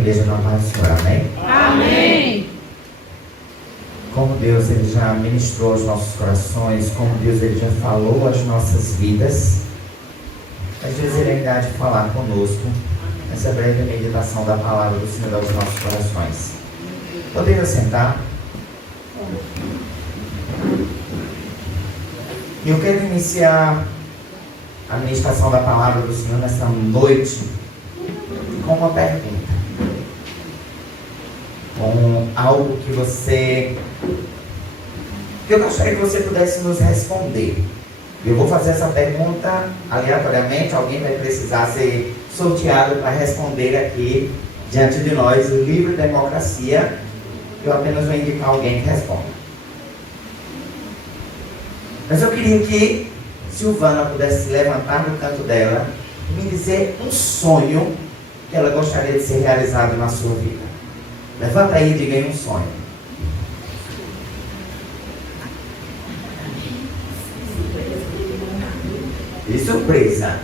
igreja na paz do Senhor, amém? Amém. Como Deus ele já ministrou aos nossos corações, como Deus ele já falou às nossas vidas, às vezes ele ainda há de falar conosco nessa breve meditação da palavra do Senhor aos nossos corações. Podemos sentar? Eu quero iniciar a ministração da palavra do Senhor nessa noite com uma pergunta, com algo que eu gostaria que você pudesse nos responder. Eu vou fazer essa pergunta aleatoriamente, alguém vai precisar ser sorteado para responder aqui diante de nós, o livro Democracia. Eu apenas vou indicar alguém que responda. Mas eu queria que Silvana pudesse se levantar no canto dela e me dizer um sonho que ela gostaria de ser realizado na sua vida. Levanta aí e diga aí um sonho. E surpresa.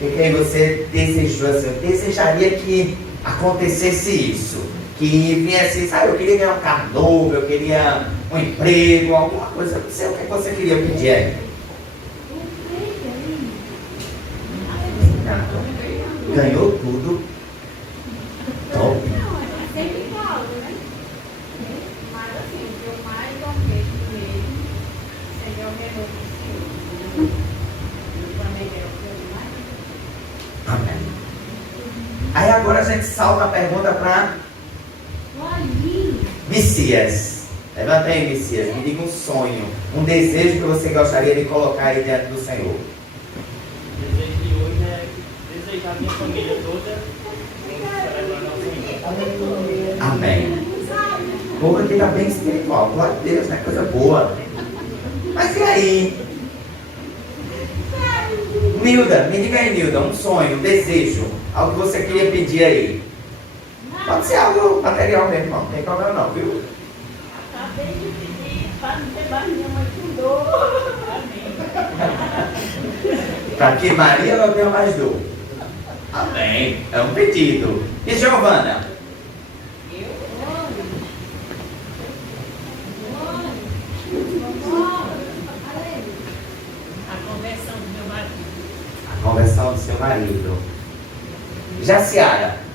O que aí você desejou assim? Eu desejaria que acontecesse isso. Que viesse, sabe, eu queria ganhar um carro novo, eu queria um emprego, alguma coisa. Eu não sei o que você queria pedir aí. Ganhou tudo. Top. Sempre falo, né? Mas assim, o que eu mais gostei dele seria o melhor possível. Eu também quero o mais. Amém. Aí agora a gente salta a pergunta para Messias. Levanta aí, Messias. Me diga um sonho, um desejo que você gostaria de colocar aí diante do Senhor. O desejo de hoje é desejar a minha família toda celebrar o Senhor. Amém. O povo aqui está bem espiritual. Glória a Deus, né? Coisa boa. Mas e aí? Nilda, me diga aí, Nilda, um sonho, um desejo, algo que você queria pedir aí. Pode ser algo material mesmo, não tem problema não, viu? Acabei de pedir para não ter mais minha mãe com dor. Para que Maria não tenha mais dor. Amém. É um pedido. E Giovana? A conversão do meu marido. A conversão do seu marido. Jaciara?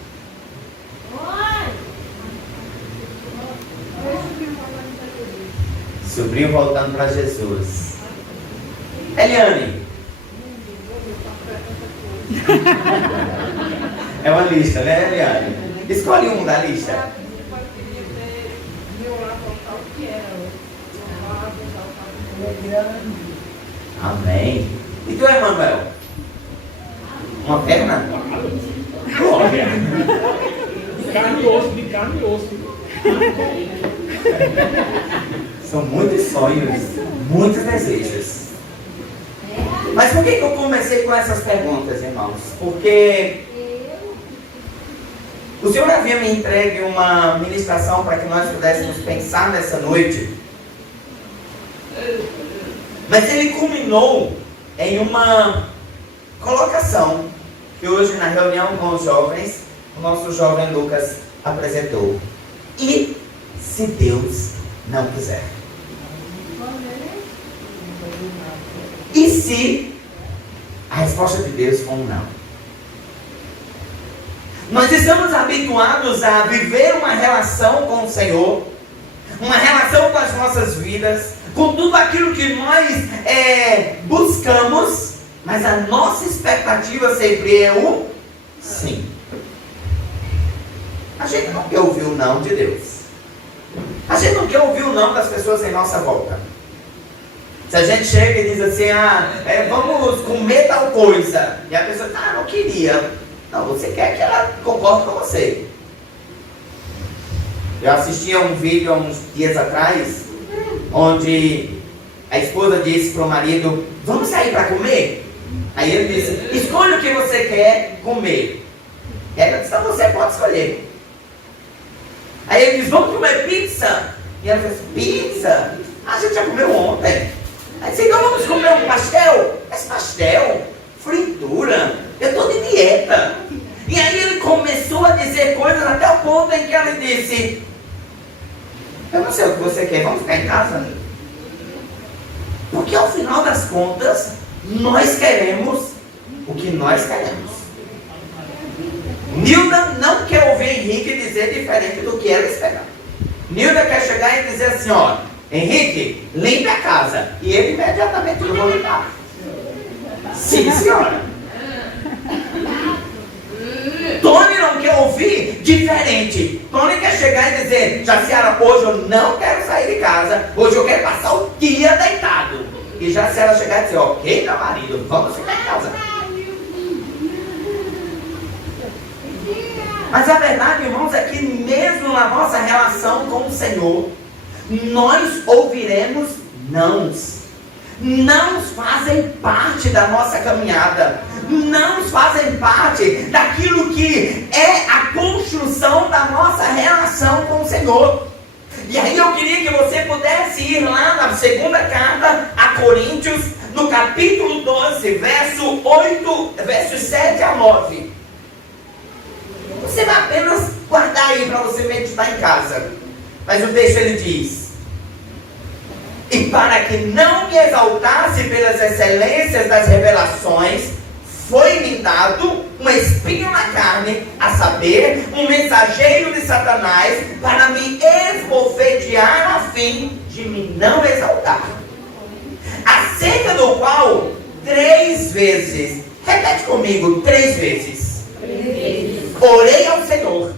Sobrinho voltando para Jesus. Eliane? É uma lista, né, Eliane? Escolhe um da lista. Eu queria ver meu lar voltar o que era. Amém. E tu, Emanuel? Uma perna? Glória. De carne e osso. São muitos sonhos, muitos desejos. Mas por que eu comecei com essas perguntas, irmãos? Porque o Senhor havia me entregue uma ministração para que nós pudéssemos pensar nessa noite. Mas ele culminou em uma colocação que hoje na reunião com os jovens, o nosso jovem Lucas apresentou. E se Deus não quiser? E se a resposta de Deus for um não? Nós estamos habituados a viver uma relação com o Senhor, uma relação com as nossas vidas, com tudo aquilo que nós buscamos, mas a nossa expectativa sempre é o sim. A gente não quer ouvir o não de Deus. A gente não quer ouvir o não das pessoas em nossa volta. Se a gente chega e diz assim, vamos comer tal coisa, e a pessoa diz, não queria. Não, você quer que ela concorde com você. Eu assisti a um vídeo há uns dias atrás, onde a esposa disse para o marido, vamos sair para comer? Aí ele disse, escolha o que você quer comer. E ela disse, então você pode escolher. Aí ele disse, vamos comer pizza? E ela disse, pizza? A gente já comeu ontem. Aí disse, então vamos comer um pastel? Esse pastel? Fritura? Eu estou de dieta. E aí ele começou a dizer coisas até o ponto em que ela disse: eu não sei o que você quer, vamos ficar em casa. Porque ao final das contas, nós queremos o que nós queremos. Nilda não quer ouvir Henrique dizer diferente do que ela espera. Nilda quer chegar e dizer assim: ó, Henrique, limpe a casa. E ele imediatamente eu vou limpar. Sim, senhora. Tony não quer ouvir diferente. Tony quer chegar e dizer: Jaciara, hoje eu não quero sair de casa. Hoje eu quero passar o dia deitado. E Jaciara chegar e dizer: ok, meu marido, vamos ficar em casa. Mas a verdade, irmãos, é que mesmo na nossa relação com o Senhor, nós ouviremos nãos. Nãos fazem parte da nossa caminhada. Nãos fazem parte daquilo que é a construção da nossa relação com o Senhor. E aí eu queria que você pudesse ir lá na segunda carta a Coríntios, no capítulo 12, versos 7 a 9. Você vai apenas guardar aí para você meditar em casa. Mas o texto ele diz: e para que não me exaltasse pelas excelências das revelações, foi-me dado um espinho na carne, a saber, um mensageiro de Satanás, para me esbofetear a fim de me não exaltar. Acerca do qual 3 vezes, repete comigo, 3 vezes, orei ao Senhor,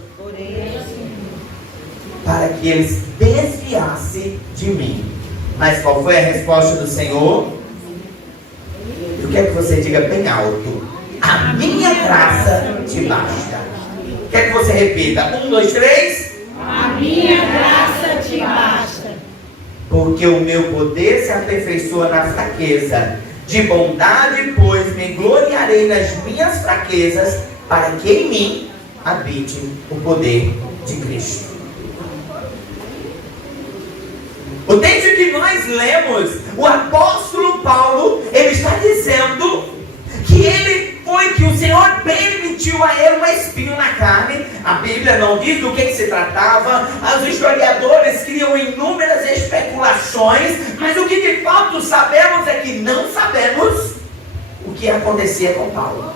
para que eles desviassem de mim. Mas qual foi a resposta do Senhor? Eu quero que você diga bem alto: a minha graça te basta. Quer que você repita? 1, 2, 3. A minha graça te basta. Porque o meu poder se aperfeiçoa na fraqueza. De bondade, pois, me gloriarei nas minhas fraquezas, para que em mim habite o poder de Cristo. O texto que nós lemos, o apóstolo Paulo, ele está dizendo que o Senhor permitiu a ele um espinho na carne. A Bíblia não diz do que se tratava. Os historiadores criam inúmeras especulações, mas o que de fato sabemos é que não sabemos o que acontecia com Paulo.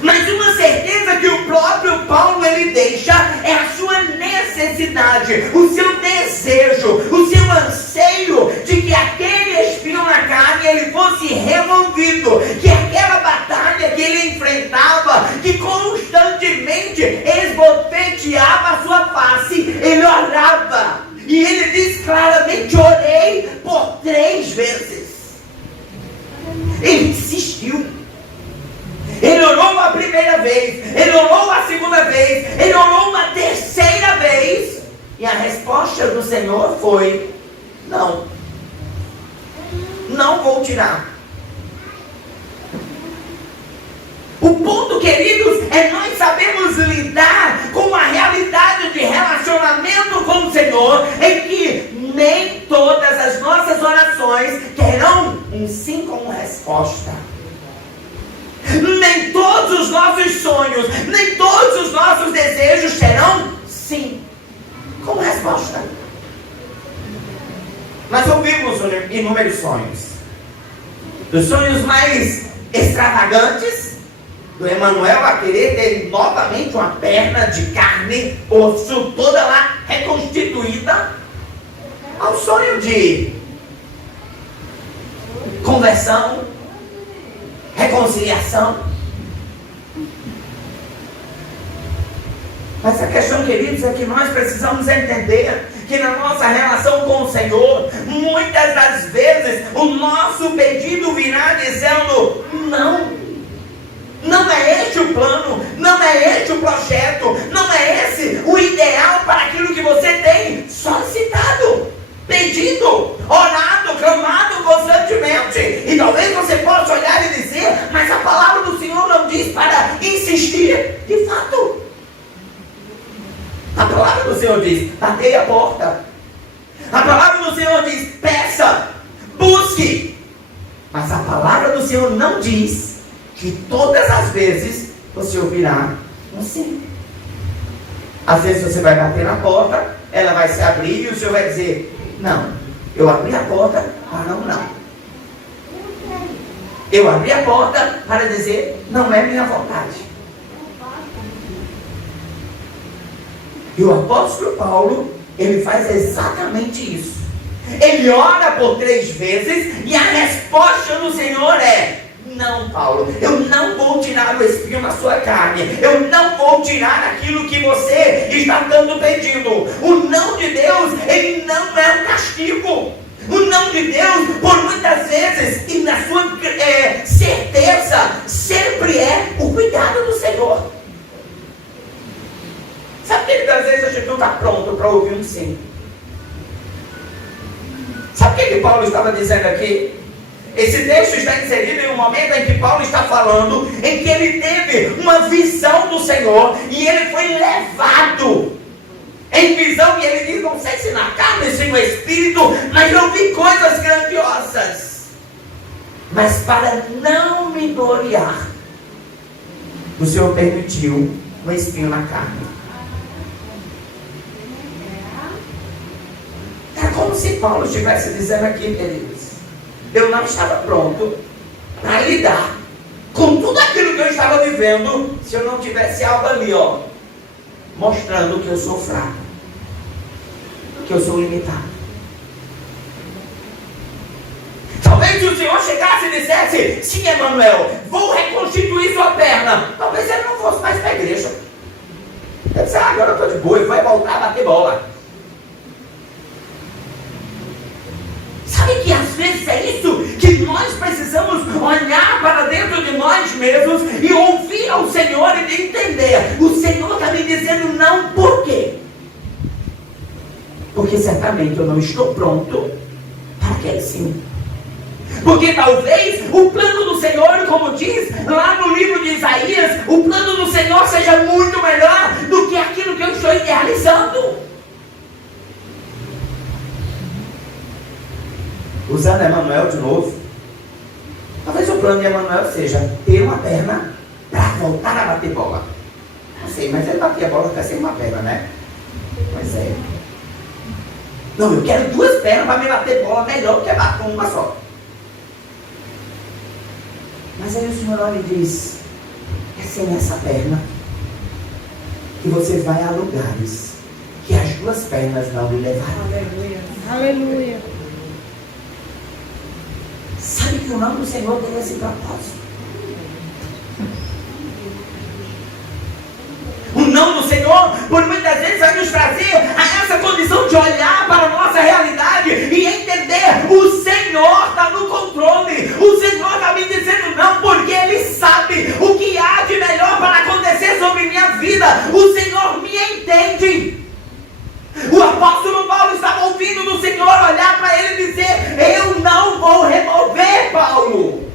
Mas uma certeza que o próprio Paulo ele deixa é a sua necessidade, o seu desejo, o seu anseio de que aquele espinho na carne ele fosse removido, que aquela batalha que ele enfrentava, que constantemente esbofeteava a sua face, ele orava. E ele diz claramente: orei por 3 vezes. Ele insistiu. Ele orou a primeira vez, ele orou a segunda vez, ele orou uma terceira vez, e a resposta do Senhor foi: não, não vou tirar. O ponto, queridos, é nós sabemos lidar com a realidade de relacionamento com o Senhor, em que nem todas as nossas orações terão um sim como resposta. Nem todos os nossos sonhos, nem todos os nossos desejos terão sim como resposta. Nós ouvimos inúmeros sonhos. Dos sonhos mais extravagantes, do Emanuel a querer ter novamente uma perna de carne, osso, toda lá reconstituída, ao sonho de conversão, reconciliação. Mas a questão, queridos, é que nós precisamos entender que na nossa relação com o Senhor, muitas das vezes o nosso pedido virá dizendo: não. Não é este o plano, não é este o projeto, não é esse o ideal para aquilo que você tem solicitado, pedido, orado, clamado constantemente. E talvez você possa olhar e dizer: mas a palavra do Senhor não diz para insistir. De fato, a palavra do Senhor diz: batei a porta. A palavra do Senhor diz: peça, busque. Mas a palavra do Senhor não diz que todas as vezes você ouvirá Um sim. Às vezes você vai bater na porta, ela vai se abrir e o senhor vai dizer, não, eu abri a porta para um não. Eu abri a porta para dizer, não é minha vontade. E o apóstolo Paulo, ele faz exatamente isso. Ele ora por 3 vezes e a resposta do Senhor é, não, Paulo, eu não vou tirar o espinho da sua carne. Eu não vou tirar aquilo que você está tanto pedindo. O não de Deus, ele não é um castigo. O não de Deus, por muitas vezes, e na sua certeza, sempre é o cuidado do Senhor. Sabe que muitas vezes a gente não está pronto para ouvir um sim? Sabe o que Paulo estava dizendo aqui? Esse texto está inserido em um momento em que Paulo está falando, em que ele teve uma visão do Senhor, e ele foi levado em visão, e ele diz, não sei se na carne, se no espírito, mas eu vi coisas grandiosas. Mas para não me gloriar, o Senhor permitiu um espinho na carne. É como se Paulo estivesse dizendo aqui, queridos, eu não estava pronto para lidar com tudo aquilo que eu estava vivendo, se eu não tivesse algo ali, ó, mostrando que eu sou fraco, que eu sou limitado. Talvez se o Senhor chegasse e dissesse, sim, Emanuel, vou reconstituir sua perna, talvez ele não fosse mais para a igreja. Ele disse, agora eu estou de boa, e vai voltar a bater bola. Sabe que às vezes é isso que nós precisamos olhar para dentro de nós mesmos e ouvir ao Senhor e entender. O Senhor está me dizendo não, por quê? Porque certamente eu não estou pronto para aquele sim. Porque talvez o plano do Senhor, como diz lá no livro de Isaías, o plano do Senhor seja muito melhor do que aquilo que eu estou idealizando. Usando Emanuel de novo, talvez o plano de Emanuel seja ter uma perna para voltar a bater bola. Não sei, mas ele batia a bola até sem uma perna, né? Pois é. Não, eu quero 2 pernas para me bater bola melhor do que bater com uma só. Mas aí o Senhor olha e diz, é sem essa perna que você vai a lugares que as 2 pernas não lhe levaram. Aleluia. Aleluia. Sabe que o nome do Senhor tem esse propósito. O não do Senhor, por muitas vezes, vai nos trazer a essa condição de olhar para a nossa realidade e entender, o Senhor está no controle. O Senhor está me dizendo não, porque Ele sabe o que há de melhor para acontecer sobre minha vida. O Senhor me entende. O apóstolo Paulo estava ouvindo do Senhor olhar para ele e dizer, eu não vou remover, Paulo.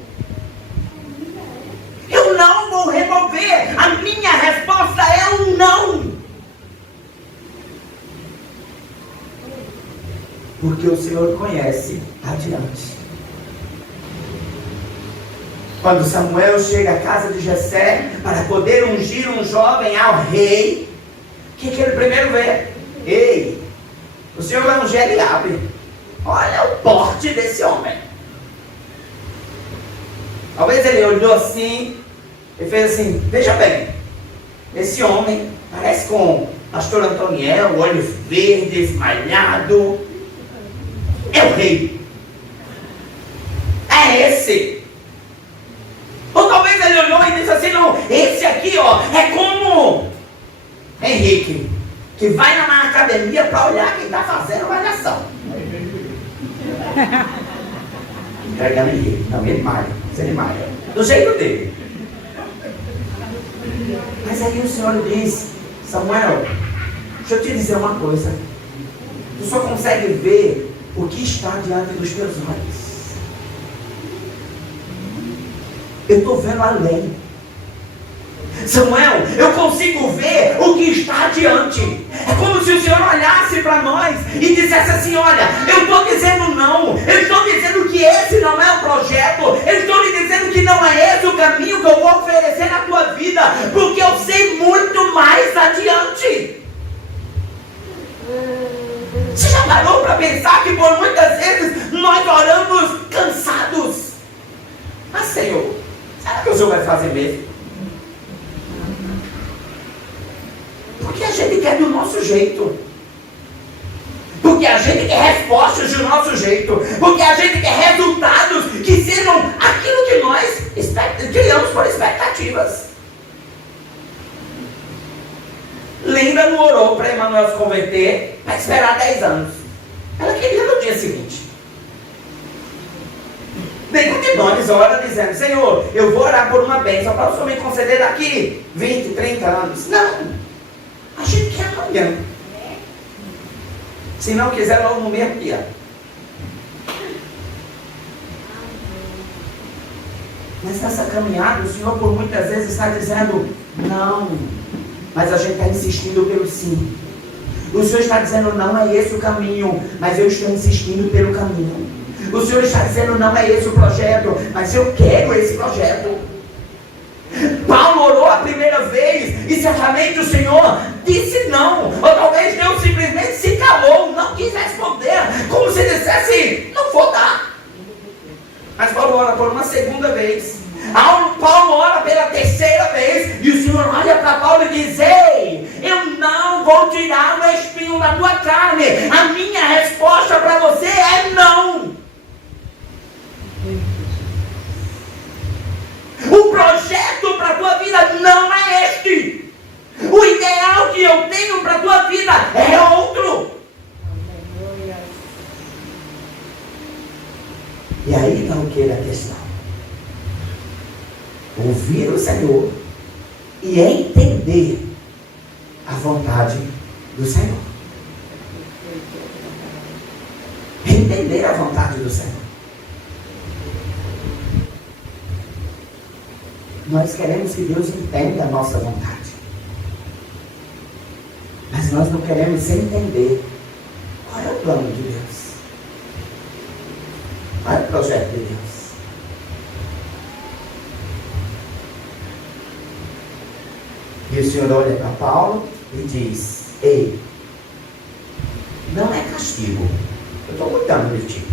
Eu não vou remover. A minha resposta é um não. Porque o Senhor conhece adiante. Quando Samuel chega à casa de Jessé para poder ungir um jovem ao rei, o que ele primeiro vê? Ei, o Senhor vai ungir Eliabe. Olha o porte desse homem. Talvez ele olhou assim e fez assim, veja bem, esse homem parece com o pastor Antoniel, olhos verdes, malhado. É o rei. É esse. Ou talvez ele olhou e disse assim, não, esse aqui, ó, é como Henrique, que vai na academia para olhar quem está fazendo malhação. Entregando Henrique. Não, ele malha. Ele malha. Do jeito dele. Mas aí o Senhor diz, Samuel, deixa eu te dizer uma coisa. Tu só consegue ver o que está diante dos teus olhos. Eu estou vendo além. Samuel, eu consigo ver o que está adiante. É como se o Senhor olhasse para nós e dissesse assim: olha, eu estou dizendo não, eu estou dizendo que esse não é o projeto, eu estou lhe dizendo que não é esse o caminho que eu vou oferecer na tua vida, porque eu sei muito mais adiante. Você já parou para pensar que por muitas vezes nós oramos cansados? Mas Senhor, será que o Senhor vai fazer mesmo? Porque a gente quer do nosso jeito. Porque a gente quer respostas do nosso jeito. Porque a gente quer resultados que sejam aquilo que nós criamos por expectativas. Linda não orou para Emanuel se converter para esperar 10 anos. Ela queria no dia seguinte. Nenhum de nós ora dizendo: Senhor, eu vou orar por uma bênção para o Senhor me conceder daqui 20, 30 anos. Não. A gente quer amanhã. Se não quiser, logo no mesmo dia. Mas nessa caminhada, o Senhor por muitas vezes está dizendo não. Mas a gente está insistindo pelo sim. O Senhor está dizendo: não é esse o caminho, mas eu estou insistindo pelo caminho. O Senhor está dizendo: não é esse o projeto, mas eu quero esse projeto. Paulo orou a primeira vez e certamente o Senhor disse não. Ou talvez Deus simplesmente se calou, não quis responder, como se dissesse: não vou dar. Mas Paulo ora por uma segunda vez. Paulo ora pela terceira vez e o Senhor olha para Paulo e diz: ei, eu não vou tirar o espinho da tua carne. A minha resposta para você é não. O projeto para a tua vida não é este. O ideal que eu tenho para a tua vida é outro. E aí está o que da questão? Ouvir o Senhor e entender a vontade do Senhor. Entender a vontade do Senhor. Nós queremos que Deus entenda a nossa vontade. Mas nós não queremos entender qual é o plano de Deus. Qual é o projeto de Deus. E o Senhor olha para Paulo e diz: ei, não é castigo. Eu estou cuidando de ti.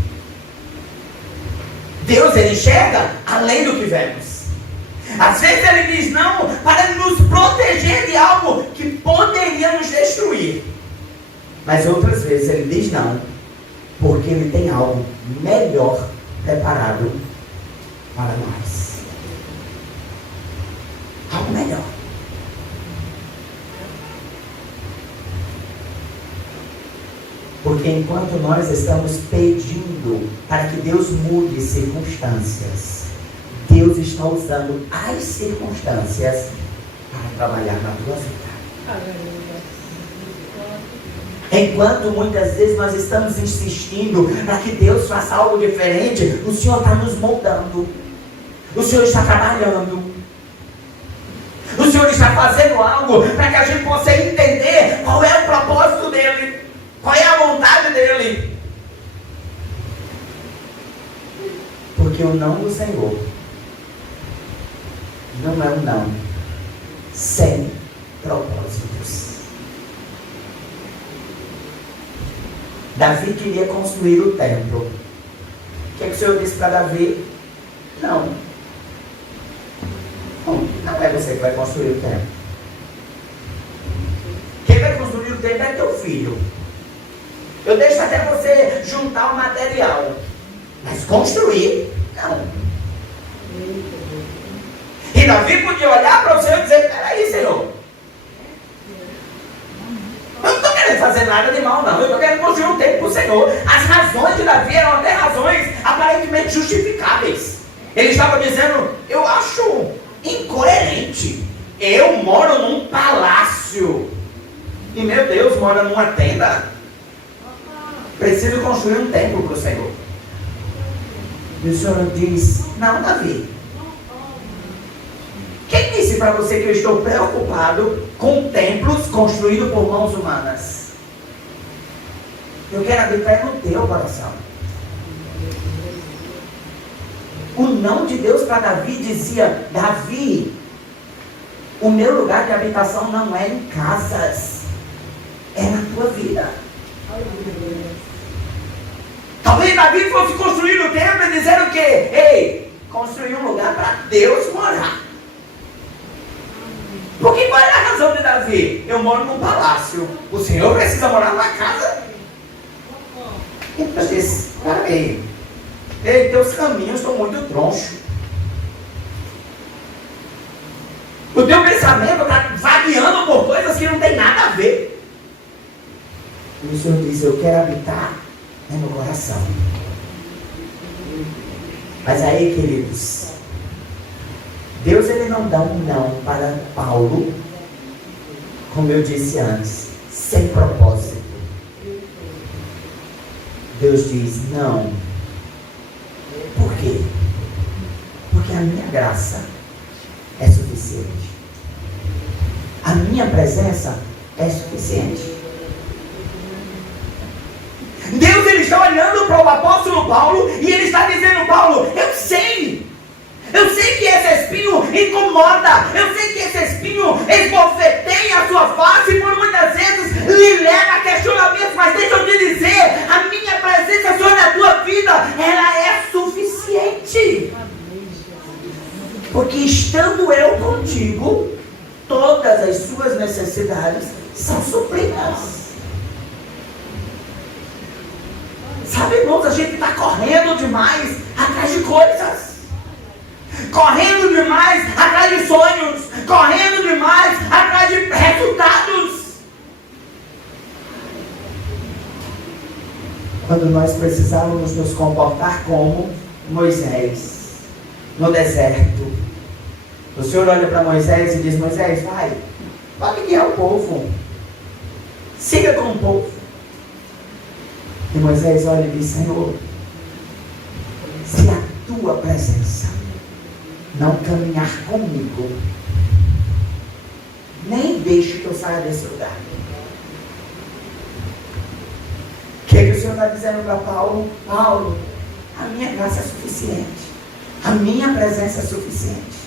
Deus, ele enxerga além do que vemos. Às vezes ele diz não para nos proteger de algo que poderia nos destruir. Mas outras vezes ele diz não porque ele tem algo melhor preparado para nós. Algo melhor. Porque enquanto nós estamos pedindo para que Deus mude circunstâncias, Deus está usando as circunstâncias para trabalhar na tua vida. Enquanto muitas vezes nós estamos insistindo para que Deus faça algo diferente, o Senhor está nos moldando. O Senhor está trabalhando. O Senhor está fazendo algo para que a gente possa entender qual é o propósito dEle. Qual é a vontade dEle. Porque o não do Senhor não é um não sem propósitos. Davi queria construir o templo. O que o Senhor disse para Davi? Não. Não é você que vai construir o templo. Quem vai construir o templo é teu filho. Eu deixo até você juntar o material. Mas construir, não. E Davi podia olhar para o Senhor e dizer: peraí, Senhor, eu não estou querendo fazer nada de mal, não. Eu estou querendo construir um templo para o Senhor. As razões de Davi eram até razões aparentemente justificáveis. Ele estava dizendo: eu acho incoerente. Eu moro num palácio e meu Deus mora numa tenda. Preciso construir um templo para o Senhor. E o Senhor diz: não, Davi. Quem disse disse para você que eu estou preocupado com templos construídos por mãos humanas. Eu quero habitar no teu coração. O não de Deus para Davi dizia: Davi, o meu lugar de habitação não é em casas, é na tua vida. Talvez Davi fosse construir o templo e dizer o quê? Ei, construir um lugar para Deus morar. Porque qual é a razão de Davi? Eu moro num palácio, o Senhor precisa morar numa casa. Então disse: peraí, teus caminhos são muito tronchos. O teu pensamento está vagueando por coisas que não tem nada a ver. E o Senhor diz: eu quero habitar no coração. Mas aí, queridos, Deus ele não dá um não para Paulo, como eu disse antes, sem propósito. Deus diz não. Por quê? Porque a minha graça é suficiente. A minha presença é suficiente. Deus ele está olhando para o apóstolo Paulo e ele está dizendo: Paulo, eu sei que esse espinho incomoda, eu sei que esse espinho esbofeteia a sua face e por muitas vezes lhe leva a questionamentos, mas deixa eu te dizer, a minha presença sobre a tua vida, ela é suficiente. Porque estando eu contigo, todas as suas necessidades são supridas. Sabe, irmãos, a gente está correndo demais atrás de coisas. Correndo demais atrás de sonhos. Correndo demais atrás de resultados. Quando nós precisávamos nos comportar como Moisés, no deserto. O Senhor olha para Moisés e diz: Moisés, vai guiar o povo. Siga com o povo. E Moisés olha e diz: Senhor, se a tua presença não caminhar comigo, nem deixe que eu saia desse lugar. O que o Senhor está dizendo para Paulo? Paulo, a minha graça é suficiente. A minha presença é suficiente.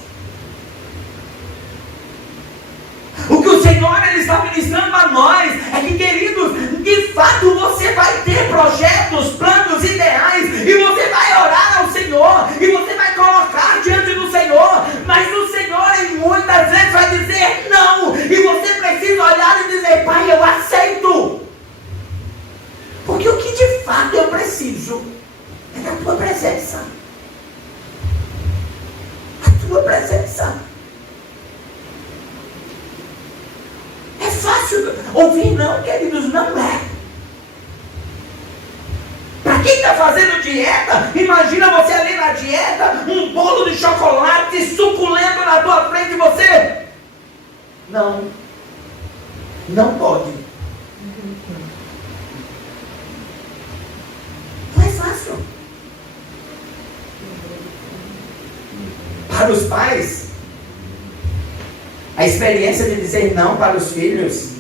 O que o Senhor ele está ministrando a nós é que, queridos, de fato você vai ter projetos, planos, ideais, e você vai orar ao Senhor, e você vai colocar diante do Senhor, mas o Senhor muitas vezes vai dizer não, e você precisa olhar e dizer: Pai, eu aceito, porque o que de fato eu preciso é da tua presença. A tua presença. É fácil ouvir não, queridos, não é. Para quem está fazendo dieta, imagina você ali na dieta, um bolo de chocolate suculento na tua frente e você... Não pode. Não é fácil. Para os pais, a experiência de dizer não para os filhos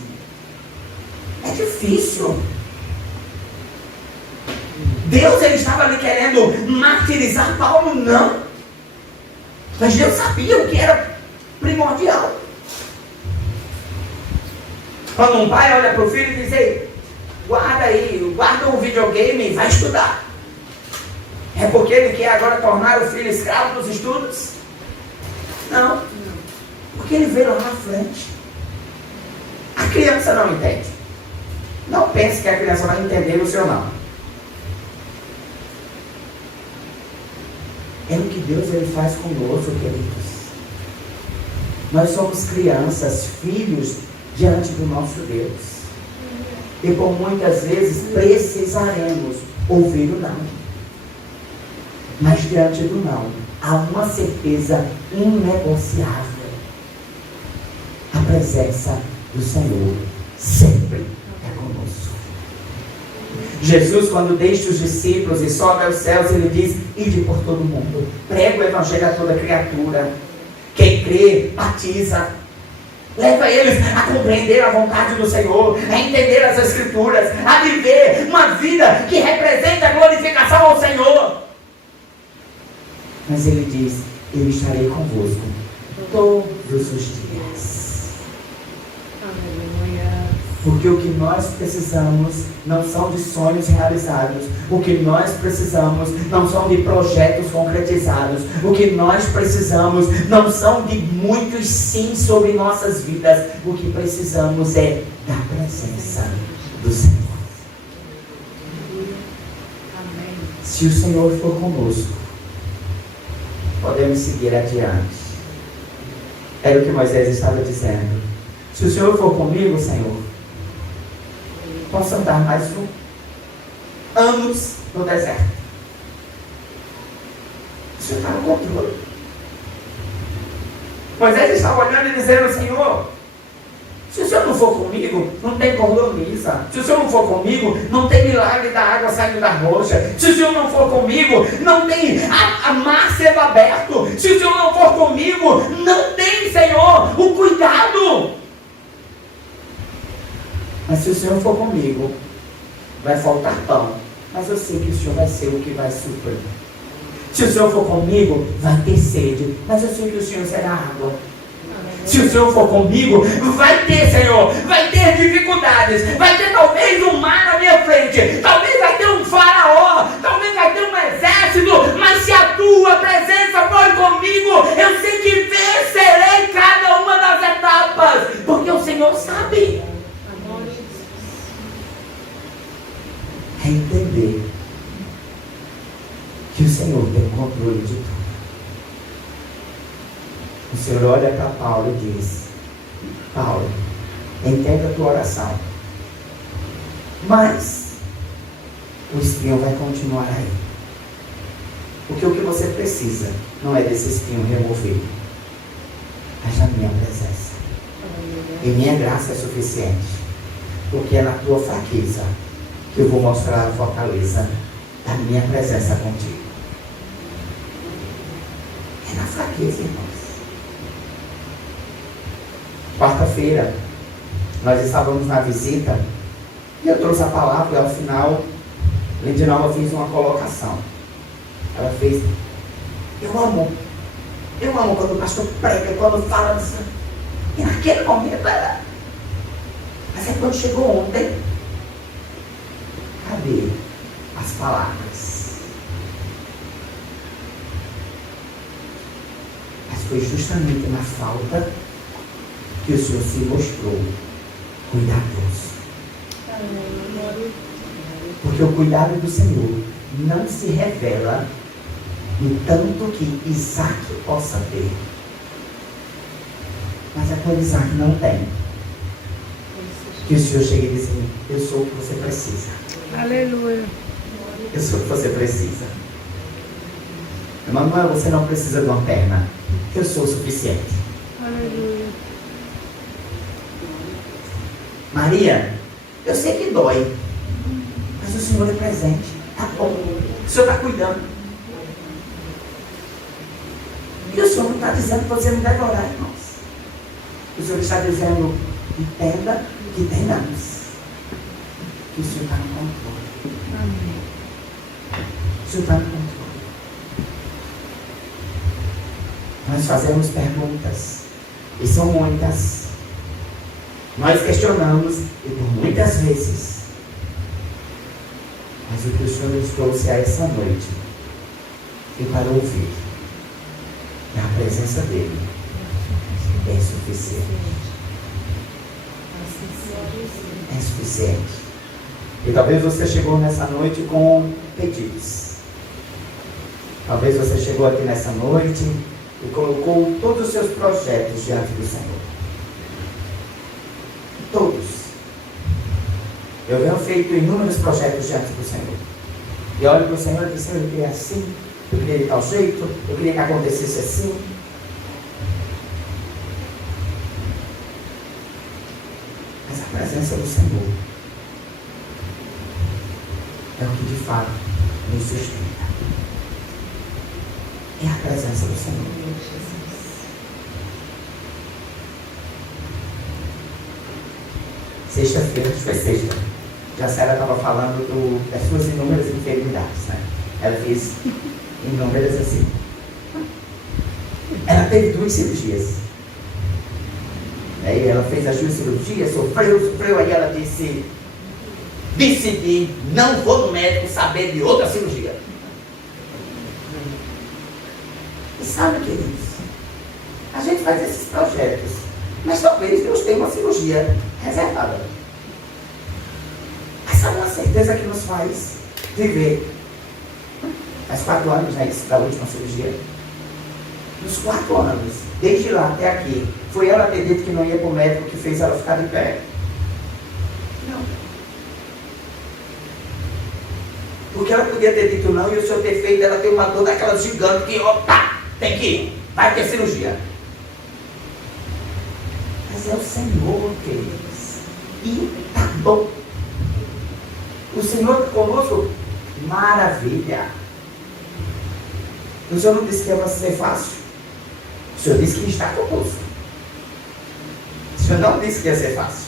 é difícil. Deus ele estava ali querendo martirizar Paulo, não. Mas Deus sabia o que era primordial. Quando um pai olha para o filho e diz: Ei, guarda um videogame e vai estudar. É porque ele quer agora tornar o filho escravo dos estudos? Não. Porque ele vê lá na frente. A criança não entende. Não pense que a criança vai entender o seu não. É o que Deus ele faz conosco, queridos. Nós somos crianças, filhos diante do nosso Deus. E por muitas vezes precisaremos ouvir o não. Mas diante do não, há uma certeza inegociável. A presença do Senhor sempre é conosco. Jesus, quando deixa os discípulos e sobe aos céus, ele diz: ide por todo mundo, prega o evangelho a toda criatura. Quem crer, batiza. Leva eles a compreender a vontade do Senhor, a entender as Escrituras, a viver uma vida que representa a glorificação ao Senhor. Mas Ele diz: eu estarei convosco todos os dias. Aleluia. Porque o que nós precisamos não são de sonhos realizados. O que nós precisamos não são de projetos concretizados. O que nós precisamos não são de muitos sim sobre nossas vidas. O que precisamos é da presença do Senhor. Amém. Se o Senhor for conosco, podemos seguir adiante. Era o que Moisés estava dizendo. Se o Senhor for comigo, Senhor, posso andar mais anos no deserto. O Senhor está no controle. Moisés estava olhando e dizendo: Senhor, se o Senhor não for comigo, não tem cordoniza. Se o Senhor não for comigo, não tem milagre da água saindo da rocha. Se o Senhor não for comigo, não tem a mar sendo aberto. Se o Senhor não for comigo, não tem, Senhor, o cuidado. Mas se o Senhor for comigo, vai faltar pão. Mas eu sei que o Senhor vai ser o que vai suprir. Se o Senhor for comigo, vai ter sede. Mas eu sei que o Senhor será água. Se o Senhor for comigo, vai ter, Senhor, vai ter dificuldades. Vai ter talvez um mar na minha frente. Talvez vai ter um faraó. Talvez vai ter um exército. Mas se a tua presença for comigo, eu sei que vencerei cada uma das etapas. Porque o Senhor sabe. É entender que o Senhor tem o controle de tudo. O Senhor olha para Paulo e diz: Paulo, entenda a tua oração, mas o espinho vai continuar aí. Porque o que você precisa não é desse espinho removido, mas da minha presença. E minha graça é suficiente, porque é na tua fraqueza que eu vou mostrar a fortaleza da minha presença contigo. É na fraqueza, irmãos. Quarta-feira, nós estávamos na visita e eu trouxe a palavra e ao final, Lindinalva fez uma colocação. Ela fez: eu amo quando o pastor prega, quando fala disso. E naquele momento era. Mas é quando chegou ontem, cadê as palavras? Mas foi justamente na falta que o Senhor se mostrou cuidadoso. Porque o cuidado do Senhor não se revela no tanto que Isaac possa ter. Mas é quando Isaac não tem, que o Senhor chega e diz: eu sou o que você precisa. Aleluia. Eu sou o que você precisa. Emanuel, você não precisa de uma perna. Eu sou o suficiente. Aleluia. Maria, eu sei que dói, mas o Senhor é presente. Tá bom. O Senhor está cuidando. E o Senhor não está dizendo que você não deve orar, irmãos. O Senhor está dizendo: entenda que tenhamos. Que o Senhor está no controle. Amém. O Senhor está no controle. Nós fazemos perguntas, e são muitas. Nós questionamos, e por muitas vezes. Mas o que o Senhor nos trouxe a essa noite e para ouvir, é a presença dEle é suficiente. É suficiente. E talvez você chegou nessa noite com pedidos. Talvez você chegou aqui nessa noite e colocou todos os seus projetos diante do Senhor. Todos. Eu venho feito inúmeros projetos diante do Senhor. E olho para o Senhor e digo: Senhor, eu queria assim, eu queria de tal jeito, eu queria que acontecesse assim. Mas a presença do Senhor é o que de fato nos sustenta. É a presença do Senhor. Sexta-feira, acho que foi sexta. Jacera estava falando das suas inúmeras enfermidades, né? Ela fez inúmeras assim. Ela teve 2 cirurgias. Aí ela fez as 2 cirurgias, sofreu, aí ela disse: decidi, não vou no médico saber de outra cirurgia. E sabe, queridos, a gente faz esses projetos, mas talvez Deus tenha uma cirurgia reservada. Essa é uma certeza que nos faz viver. Faz 4 anos, né, isso, da última cirurgia. Nos 4 anos, desde lá até aqui, foi ela ter dito que não ia para o médico que fez ela ficar de pé? Não. Porque ela podia ter dito não e o Senhor ter feito ela ter uma dor daquela gigante que, opa, tem que ir, vai ter cirurgia. Mas é o Senhor, queridos. E tá bom. O Senhor conosco, maravilha. O Senhor não disse que ia ser fácil. O Senhor disse que está conosco. O Senhor não disse que ia ser fácil.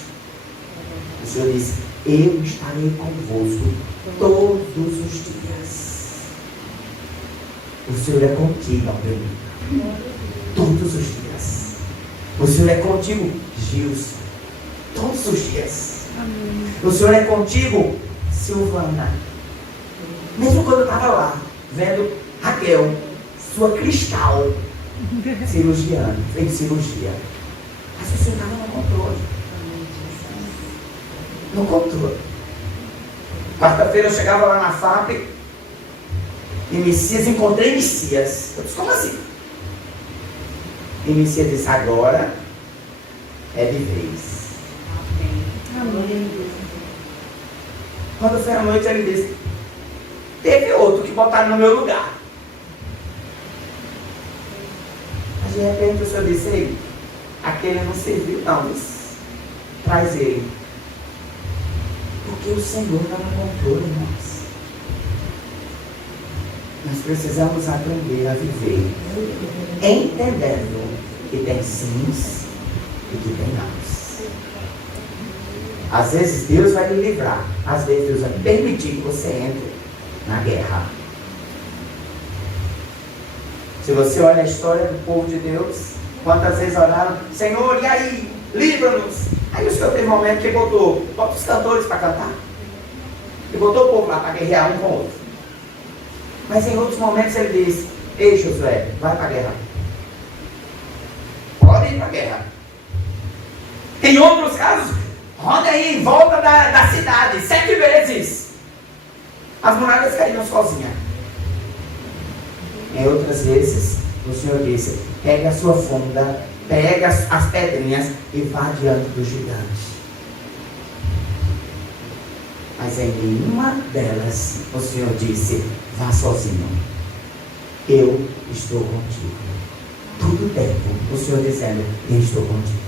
O Senhor disse: eu estarei convosco todos os dias. O Senhor é contigo, Alberto. Todos os dias. O Senhor é contigo, Gilson. Todos os dias. Amém. O Senhor é contigo, Silvana. Mesmo quando eu estava lá, vendo Raquel, sua cristal, cirurgiana, fez cirurgia. Mas o Senhor estava no controle. No controle. Quarta-feira eu chegava lá na FAP e Messias, encontrei Messias. Eu disse: como assim? E Messias disse: agora é de vez. Amém. Quando foi à noite, ele disse: teve outro que botaram no meu lugar. Mas de repente o Senhor disse: ei, aquele não serviu não, traz ele. Porque o Senhor está no controle, irmãos. Nós precisamos aprender a viver entendendo que tem sims e que tem nãos. Às vezes Deus vai lhe livrar, às vezes Deus vai permitir que você entre na guerra. Se você olha a história do povo de Deus, quantas vezes oraram: Senhor, e aí? Livra-nos. Aí o Senhor teve um momento que botou os cantores para cantar. E botou o povo lá para guerrear um com o outro. Mas em outros momentos ele disse: ei, Josué, vai para a guerra. Pode ir para a guerra. Em outros casos, roda aí em volta da cidade 7 vezes. As muralhas caíram sozinhas. Em outras vezes, o Senhor disse: pega a sua funda, pega as pedrinhas e vá diante do gigante. Mas em nenhuma delas o Senhor disse: vá sozinho. Eu estou contigo. Todo o tempo o Senhor dizendo: eu estou contigo.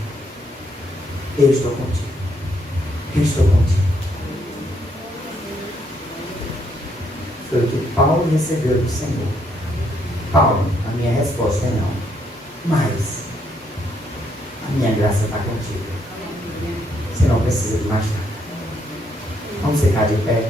Eu estou contigo. Eu estou contigo. Foi o que Paulo recebeu do Senhor. Paulo, a minha resposta é não. Mas a minha graça está contigo. Você não precisa de mais nada. Vamos ficar de pé.